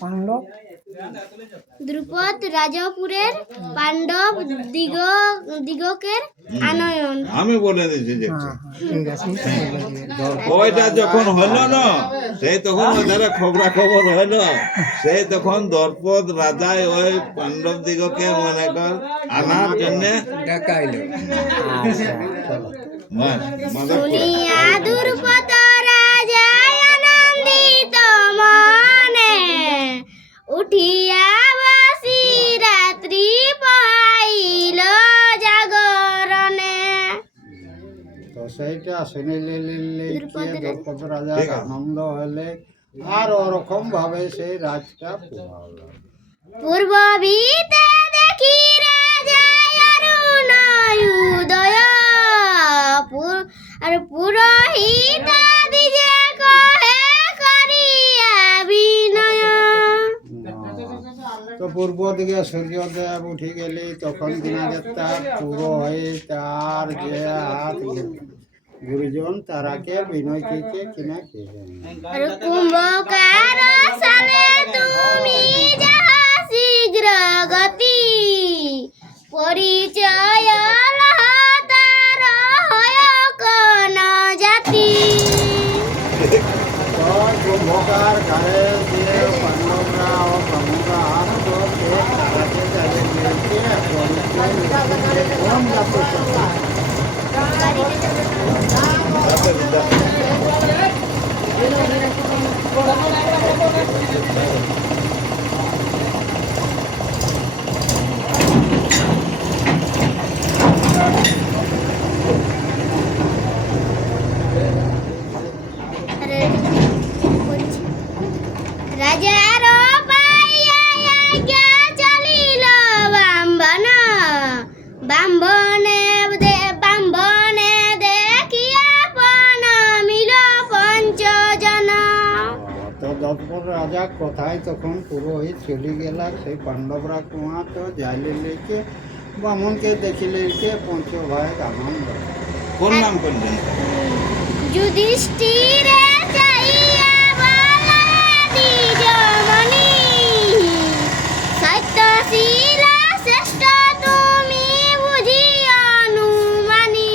পাণ্ডব দ্রুপদ রাজপুরের পাণ্ডব দিগকের আনয়ন। আমি বলে দিচ্ছি যে ঠিক আছে ওইটা যখন হলো না সেই তখন ওদের খবরা খবর হলো সেই তখন দ্রৌপদ রাজায় ওই পাণ্ডব দিগকে মনে কর আনার জন্য ডাকাইলো। শুনিয়া দ্রুপদ রাজা আনন্দিত মনে উঠিয়া বসি রাত্রি পাইল জাগরণে। তো সেইটা শুনিলে দ্রৌপদ রাজার ঠিক আছে। আনন্দ হলে আর ওরকম ভাবে সেই রাজটা পোহালো। পূর্ব ভিতে দেখি রাজা অরুণ উদয় আর পুরোহিত দিজে কহে করিয়া বিনয়। তো পূর্ব দিকে সূর্যদেব উঠে গেলে তখন কিনা তার পুরোহিত আর যে হাত গুরুজন তারাকে বিনয়কে কিনা খেয়ে আর কুম্ভকার সালে তুমি যাহা শীঘ্র গতি পরিচয় লহ তার হয় কোন জাতি। তো কুম্ভকার ঘরে যে পাণ্ডবরা ও ব্রহ্মরা আসতো সে তারাকে তাদের মেয়েকে পরিচয় লিখে কোন জাতি রাজার পাইয়া আজ্ঞা চলিল বাম্বন বাম্বনে দেখিয়া পন মিল পঞ্চজন। তো দশপর রাজা কোথায় তখন পুরোহিত চলে গেল সেই পাণ্ডবরা কুয়া তো যাইলে লেকে বামনকে দেখিলে পঞ্চ ভাই আনন্দ। কোন নাম করলেন যুধিষ্ঠিরে চাইয়া বলে দ্বিজমণি সত্যশীল শ্রেষ্ঠ তুমি বুঝি অনুমানি।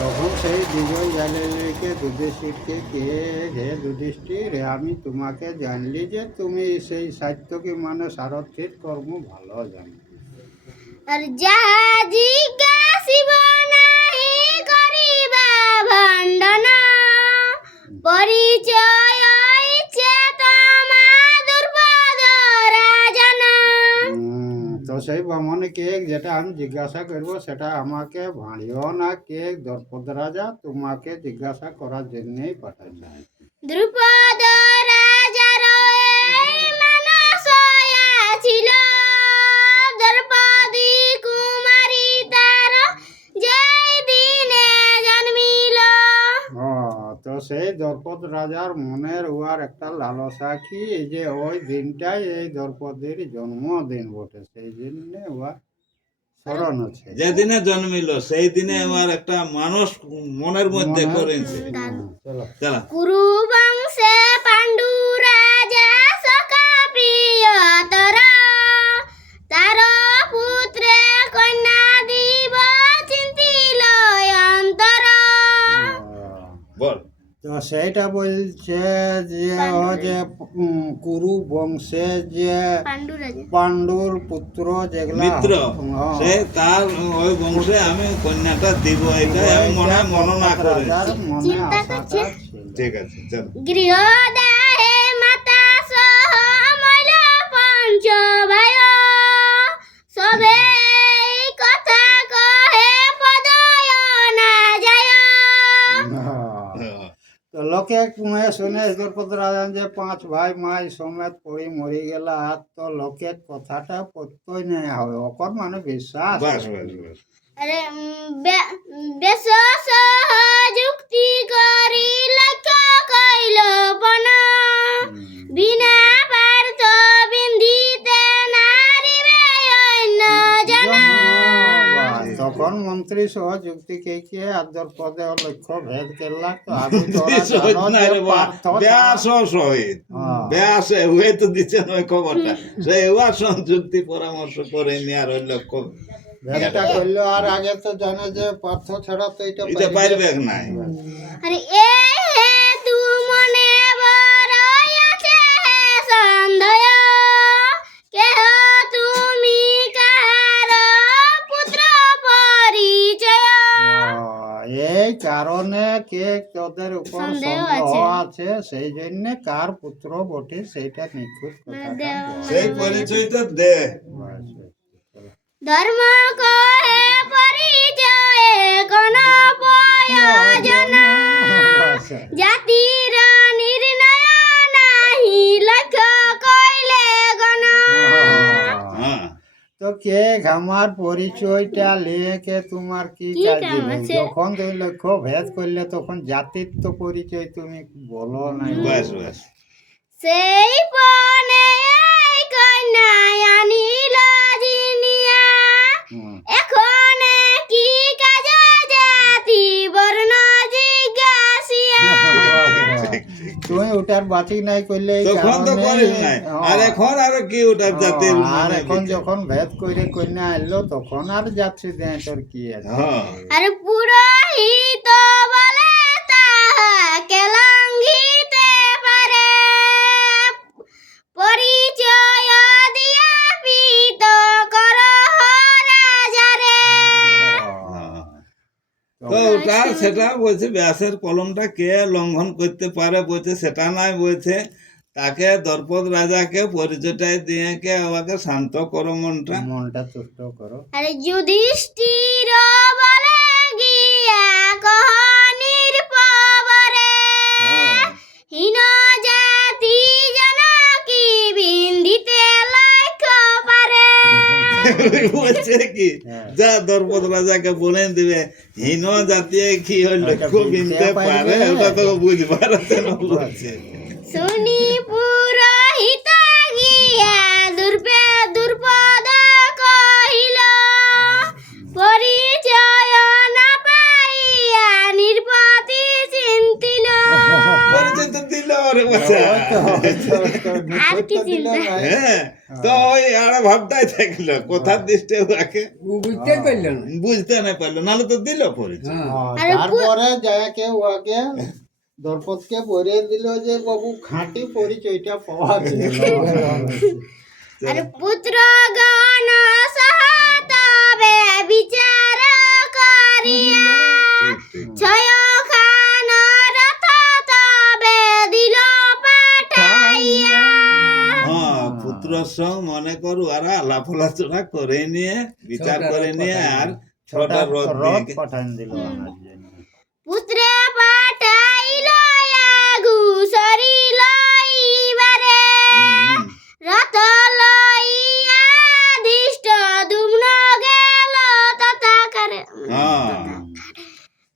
তখন সেই দুজন জানলে যুধিষ্ঠিরকে কে হে যুধিষ্ঠির আমি তোমাকে জানলি যে তুমি সেই সাহিত্যকে মানে সারথীর কর্ম ভালো জানো। আর যাহা জিজ্ঞাসিব নাহি করিবা ভণ্ডন পরিচয় ইচ্ছে তোমা দ্রুপদ রাজন। তো সেই বামনে কে যেটা আমি জিজ্ঞাসা করব সেটা আমাকে ভাঁড়িও না কে দ্রৌপদ রাজা তোমাকে জিজ্ঞাসা করার জন্যই পাঠাইছে। দ্রুপদ রাজার এই মানস ছিল দ্রৌপদী কুমারী তার যেই দিনে জন্মিল। তো সেই দ্রৌপদ রাজার মনের উহার একটা লালসা কি যে ওই দিনটাই এই দ্রৌপদীর জন্মদিন বটে, সেই জন্যে উহার স্মরণ আছে। যেদিনে জন্মিল সেই দিনে আমার একটা মানুষ মনের মধ্যে করেছে চলো চলা কুরু বংশে পাণ্ডু রাজা সখা প্রিয়তর তার পুত্রে কন্যা দিব চিন্তিল অন্তর। বল তো সেইটা বলছে যে ও যে কুরু বংশে যে পাণ্ডু রাজা পাণ্ডুর পুত্র যেগুলা মিত্র হ্যাঁ, সে তার ওই বংশে আমি কন্যাটা দিব এটাই আমি মনে মননা করেছি। রাজার মনে চিন্তা আশাটা করছে। ছিল। ঠিক আছে চল গৃহদাহে মাতা সহ মৈল পঞ্চ ভাই সবে এই কথা কহে পদয় না যায়। হ্যাঁ। তো লোকে শুনে দ্রৌপদ রাজা যে 5 ভাই মাই সমেত পড়ি মরি গেল আর তো লোকে কথাটা প্রত্যয় নেই হবে ওকর মানে বিশ্বাস বাস বাস বাস আরে বেশ যুক্তি করি লক্ষ্য কইল পন বিনা পার্থ বিন্দিতে নারিবে অন্য জন। তখন তখন মন্ত্রী সহ যুক্তি কে আর দর্পদে লক্ষ্য ভেদ করলা তো আমি তোরা জানো যে পার্থ ব্যাস সহিত ব্যাস হুয়ে তো দিচ্ছেন ওই খবরটা সে হুয়া যুক্তি পরামর্শ করে নিয়ে আর ওই লক্ষ্য ভেদটা করলো আর আগে তো জানে যে পার্থ ছাড়া তো এটা এটা পারবে নাই আরে এ হে তু মনে বড় আছে সন্দেহ কেহ তুমি কাহার পুত্র পরিচয় এই কারণে কে তোদের উপর সন্দেহ সন্দেহ আছে। আছে সেই জন্য কার পুত্র বটে সেইটা নিখুঁত কথাটা বল। সেই পরিচয়টা দে বাস। ধর্ম কহে পরিচয় কোন প্রয়োজন বাস। জাতির নির্ণয় নাহি লক্ষ্য কইলে গণ হ্যাঁ তো কে আমার পরিচয়টা লেকে তোমার কি কি কাজ কাম দিবে? আছে? যখন তুমি লক্ষ্য ভেদ করলে তখন জাতির তো পরিচয় তুমি বলো নাই বাস বাস সেই বনে এই কন্যায় আনিল জিনিয়া হুম। এখন কি কাজ জাতি বর্ণ জিজ্ঞাসিয়া তুমি ওটার বাতি নাই করলে এই তখন তো কারণে- করিস নাই আর এখন আরো কি ওটা জাতির আর মানে এখন বিচার। যখন ভেদ করে কন্যা এলো তখন আর যাচ্ছি দেয় তোর কি আছে হ্যাঁ আর পুরোহিত বলে তাহাকে লঙ্ঘিতে পারে পরিচয় দিয়া পিত কর রাজারে হ্যাঁ। তো ওটা সেটা বলছে ব্যাসের কলমটা কে লঙ্ঘন করতে পারে বলছে সেটা নাই বলছে তাকে দর্পদ রাজাকে পরিচয়টা দিয়ে কে আমাকে শান্ত করো মনটা মনটা তুষ্ট করো আরে যুধিষ্ঠির বলে গিয়া কহনির পবরে হীন জাতি জন কি বিন্দিতে লক্ষ্য পারে বলছে কি যা দর্পদ রাজাকে বলে দিবে হীন জাতীয় কি ওই লক্ষ্য বিনতে পারে ওটা তো বুঝবার আছে না বলছে শুনি পুরোহিত গিয়া দুর্পদ কহিল পরিচয় না পাইয়া নির্পতি চিন্তিল পরিচয় তো দিল ওরে বাচ্চা আর কি চিন্তা? হ্যাঁ তো ওই আর ভাবটাই থাকলো কোথার দৃষ্টি ওকে বুঝতে পারলেন বুঝতে না পারলো নাহলে তো দিল পরিচয় আরে তারপরে যাকে ওকে দর্পদকে বলে দিল যে বাবু খাঁটি পরিচয়টা পাওয়া গেল আর পুত্র গণ সহতবে বিচার করিয়া ঠিক, ঠিক। ছয় খান রথ তবে দিল পাঠাইয়া হ্যাঁ পুত্র সঙ্গ মনে করু আর আলাপ আলোচনা করে নিয়ে বিচার করে নিয়ে আর ছটা রথ রথ দিয়ে পাঠান দিল আমার জন্য পুত্রে পাঠাইল আগু সরিল ইবারে রথ লইয়া দিষ্ট দুম্ন গেল তথাকারে হ্যাঁ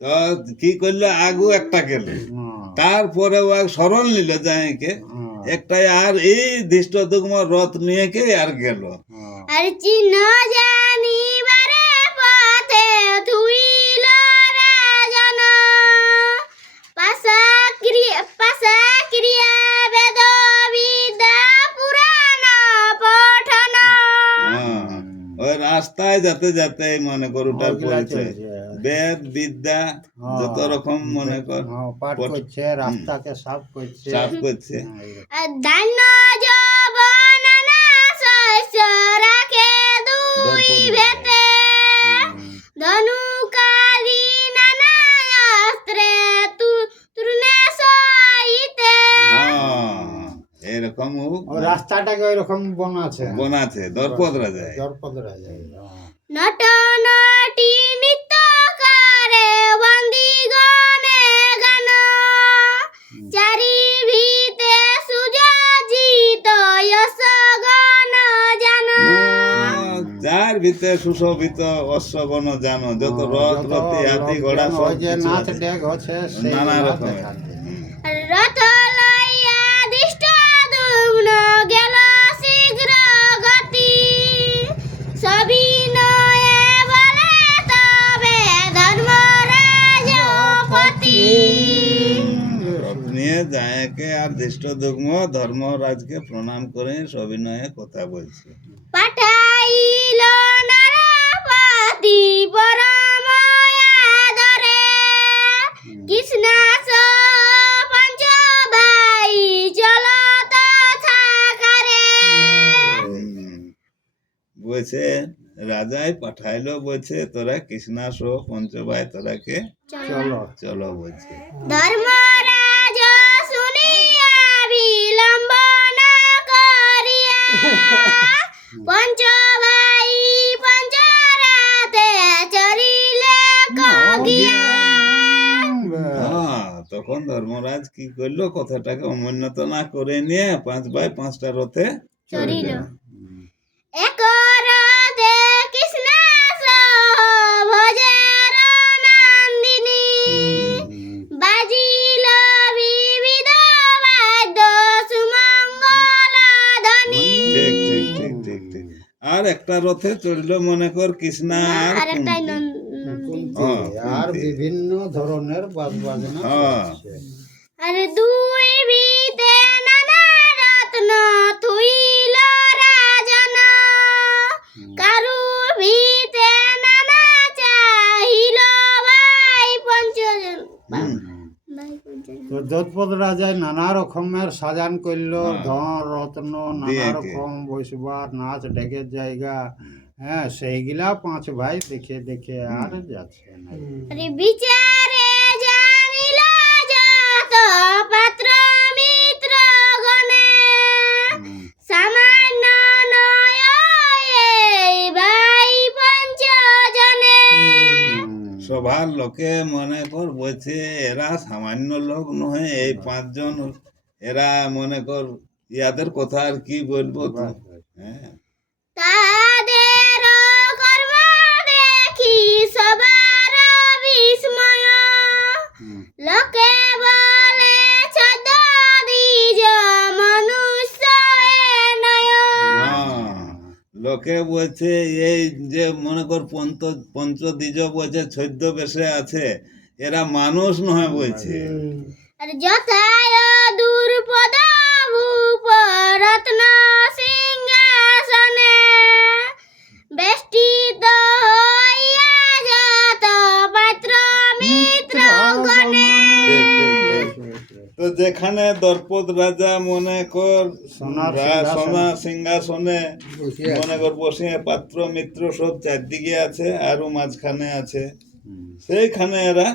তো কি করলো আগু একটা গেল হ্যাঁ, তারপরে ও স্মরণ নিল যাইকে হ্যাঁ, একটাই আর এই দৃষ্ট দুগ্ম রথ নিয়ে কে আর গেল হ্যাঁ। আর চিহ্ন জানিবারে পথে থুইল রাজন পাশা ক্রিয়া বেদ বিদ্যা পুরাণ পঠন হ্যাঁ ওই রাস্তায় যেতে যেতে মনে কর ওটার ওগুলা পরিচয় চলছে। বেদ বিদ্যা হ্যাঁ। যত রকম মনে কর হ্যাঁ, পাঠ করছে রাস্তাকে সাফ করছে সাফ করছে হ্যাঁ, এরকম। আর ধান্য যবন না শস্য রাখে দুই ভেতে ধনু কালি নানা অস্ত্রে তৃণে সহিতে হ্যাঁ এরকম ও ও রাস্তাটাকে ওইরকম বানাচ্ছে বনাছে দর্পদ রাজায় দর্পদ রাজা নট নটি নৃত্য করে বন্দিগণে গান চারি ভিতে সুযোজিত যশ গণ জান যার ভিতরে সুশোভিত অশ্বগণ জানো যত রথ রথি হাতি ঘোড়া সব ওই যে কিছু নাচ আছে। ডেক হচ্ছে সেই নানা নাচ রকমের দেখাচ্ছে। রথ লইয়া দিষ্ট দুম্ন গেল শীঘ্র গতি সবিনয়ে বলে তো ধৃষ্টদ্যুম্ন ধর্মরাজকে প্রণাম করে সবিনয়ে কথা বলছে। পাঠাইল নরপতি পরময়াদরে, কৃষ্ণাস পঞ্চভাই চলত থাকারে। বলছে রাজাই পাঠাইলো, বলছে তোরা কৃষ্ণা সহ পঞ্চভাই তোরাকে চলো চলো বলছে। ধর্মরাজ শুনিয়া বিলম্ব না করিয়া, পঞ্চভাই পঞ্চরাতে চরিলে গিয়া। হ্যাঁ, তখন ধর্মরাজ কি করলো, কথাটাকে অমান্যতা না করে নিয়ে 5 ভাই 5টা রথে চরিল। এক রথে কৃষ্ণাস ভজের নন্দিনী, বাজিল বিবিধ বাদ্য সুমঙ্গল ধ্বনি। ঠিক ঠিক ঠিক ঠিক ঠিক। আর একটা রথে চললো মনে কর কৃষ্ণা আর আরেকটাই কুন্তি। কুন্তি, আর বিভিন্ন ধরনের বাজনা হ্যাঁ। চলছে। আর দুই ভিতে নানা রত্ন থুইল রাজন, কারু ভিতে নানা চাহিল ভাই পঞ্চজন। ভাই পঞ্চজন। তো যোধপদ রাজায় নানা রকমের সাজান করলো, ধন রত্ন নানা দিয়ে কে? রকম বসবার নাচ ডেকের জায়গা, হ্যাঁ সেইগুলা 5 ভাই দেখে দেখে আর যাচ্ছে না। আরে বিচারে জানিল যত পাত্র মিত্র গণে, সামান্য নয় এই ভাই পঞ্চজনে। সভার লোকে মনে কর বলছে এরা সামান্য লোক নয়, এই 5 জন, এরা মনে কর ইয়াদের কথা আর কি বলবো তো। হ্যাঁ, তাদের কর্ম দেখি সবার বিস্ময়, লোকে বলে ছদ্ম দ্বিজ মনুষ্য এ নয়। হ্যাঁ, লোকে বলছে এই যে মনে কর পঞ্চদ্বিজ বলছে ছদ্মবেশে আছে, এরা মানুষ নয় বলছে। আর যথায় দুর্পদ ভূপ রত্ন সিংহাসনে, বেষ্টিত হইয়া যত পাত্র মিত্র গণে। ঠিক ঠিক ঠিক। তো যেখানে দর্পদ রাজা মনে কর সোনার সিংহাসনে মনে কর বসে, পাত্র মিত্র সব চারদিকে আছে, আরো মাঝখানে আছে, সেইখানে এরা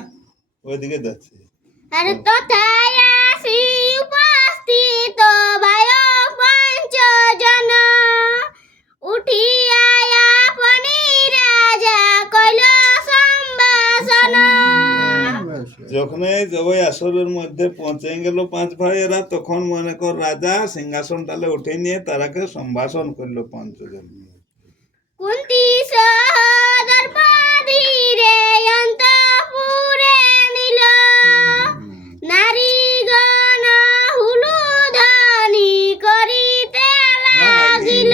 ওইদিকে যাচ্ছে। আর তথায় আসি উপস্থিত ভাই পঞ্চজন, উঠিয়া আপনি রাজা কইল সম্ভাষণ। যখন ওই আসরের মধ্যে পৌঁছে গেল 5 ভাই এরা, তখন মনে কর রাজা সিংহাসনটালে উঠে নিয়ে তারাকে সম্ভাষণ করলো 5 জন। কুন্তি সহদর্পদি রে অন্তঃপুরে নিল, নারীগণ হুলুধ্বনি করিতে লাগিল।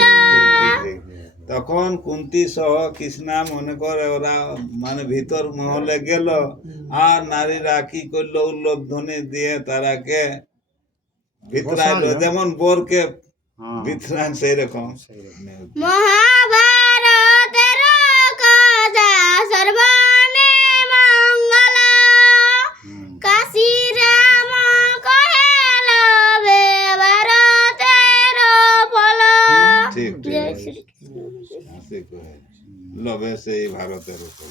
তখন কুন্তি সহ কৃষ্ণা মনে করে ওরা মানে ভিতর মহলে গেল, আর নারীরা কি করলো, উল্লধ্বনি দিয়ে তারাকে ভিতরাইলো, যেমন বোরকে ভিতরান সেই রকম। মহাভারতের কথা সর্বনে মঙ্গল, কাশী রাম কহেল বে ভারতের ফল। ঠিক ঠিক জয় শ্রী কৃষ্ণ। লবে সেই ভারতের উপর।